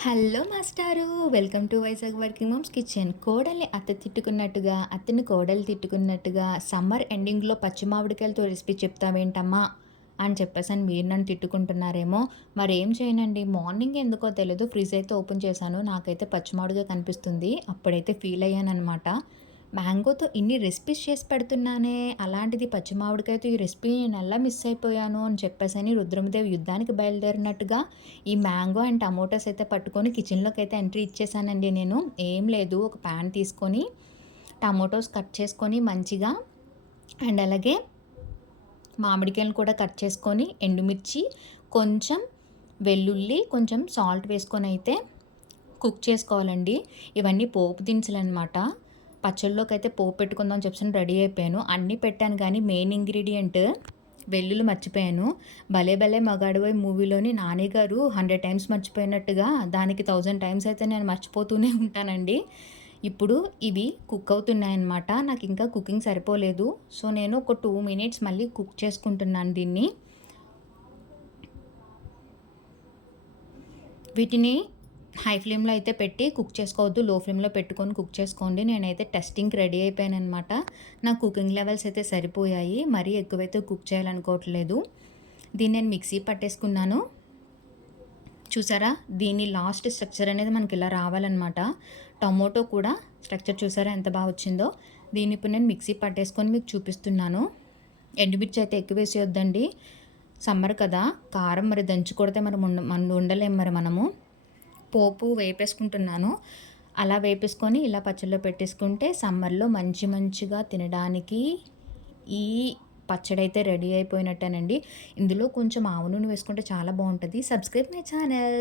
Hello మాస్టారు. Welcome to Vizag working moms kitchen. కోడల్ని అత్త తిట్టుకున్నట్టుగా, అత్తని కోడలు తిట్టుకున్నట్టుగా సమ్మర్ ఎండింగ్‌లో పచ్చి మామిడికాయలతో రెసిపీ చెప్తావేంటమ్మా అని చెప్పేసని మీరు నన్ను తిట్టుకుంటున్నారేమో. మరేం చేయనండి, మార్నింగ్ ఎందుకో తెలీదు ఫ్రిడ్జ్ అయితే ఓపెన్ చేశాను. నాకైతే పచ్చి మామిడికాయ కనిపిస్తుంది. అప్పుడైతే ఫీల్ అయ్యాననమాట. మ్యాంగోతో ఇన్ని రెసిపీస్ చేసి పెడుతున్నానే, అలాంటిది పచ్చి మామిడికాయతో ఈ రెసిపీ నేనెలా మిస్ అయిపోయాను అని చెప్పేసని రుద్రమదేవి యుద్ధానికి బయలుదేరినట్టుగా ఈ మ్యాంగో అండ్ టమోటాస్ అయితే పట్టుకొని కిచెన్‌లోకైతే ఎంట్రీ ఇచ్చేసానండి నేను. ఏం లేదు, ఒక పాన్ తీసుకొని టమోటోస్ కట్ చేసుకొని మంచిగా, అండ్ అలాగే మామిడికాయలను కూడా కట్ చేసుకొని, ఎండుమిర్చి, కొంచెం వెల్లుల్లి, కొంచెం సాల్ట్ వేసుకొనైతే కుక్ చేసుకోవాలండి. ఇవన్నీ పోపు దినుసులనమాట. పచ్చడిలోకైతే పోపు పెట్టుకుందాం అని చెప్పేసని రెడీ అయిపోయాను. అన్నీ పెట్టాను కానీ మెయిన్ ఇంగ్రీడియంట్ వెల్లుల్లి మర్చిపోయాను. 'భలే భలే మగాడివోయ్' మూవీలోని నాని గారు 100 టైమ్స్ మర్చిపోయినట్టుగా దానికి 1000 టైమ్స్ అయితే నేను మర్చిపోతూనే ఉంటానండి. ఇప్పుడు ఇవి కుక్ అవుతున్నాయన్నమాట. నాకింకా కుకింగ్ సరిపోలేదు. సో, నేను ఒక 2 మినిట్స్ మళ్ళీ కుక్ చేసుకుంటున్నాను దీన్ని. వీటిని హై ఫ్లేమ్‌లో అయితే పెట్టి కుక్ చేసుకోవద్దు. లో ఫ్లేమ్‌లో పెట్టుకొని కుక్ చేసుకోండి. నేనైతే టెస్టింగ్‌కి రెడీ అయిపోయాననమాట. నా కుకింగ్ లెవెల్స్ అయితే సరిపోయాయి. మరీ ఎక్కువైతే కుక్ చేయాలనుకోవట్లేదు. దీన్ని నేను మిక్సీ పట్టేసుకున్నాను. చూసారా? దీని లాస్ట్ స్ట్రక్చర్ అనేది మనకి ఇలా రావాలనమాట. టమోటో కూడా స్ట్రక్చర్ చూసారా ఎంత బాగా వచ్చిందో? దీన్ని ఇప్పుడు నేను మిక్సీ పట్టేసుకొని మీకు చూపిస్తున్నాను. ఎండుమిర్చి అయితే ఎక్కువ వేసేయొద్దండి. సమ్మర్ కదా! కారం మరి దంచి కొడితే మరి మనం ఉండలేం మరి మనము. పోపు వేపేసుకుంటున్నాను. అలా వేపేసుకొని ఇలా పచ్చడిలో పెట్టేసుకుంటే సమ్మర్‌లో మంచిగా తినడానికి ఈ పచ్చడైతే రెడీ అయిపోయినట్టేనండి. ఇందులో కొంచెం ఆవ నూనె వేసుకుంటే చాలా బావుంటది. Subscribe my channel.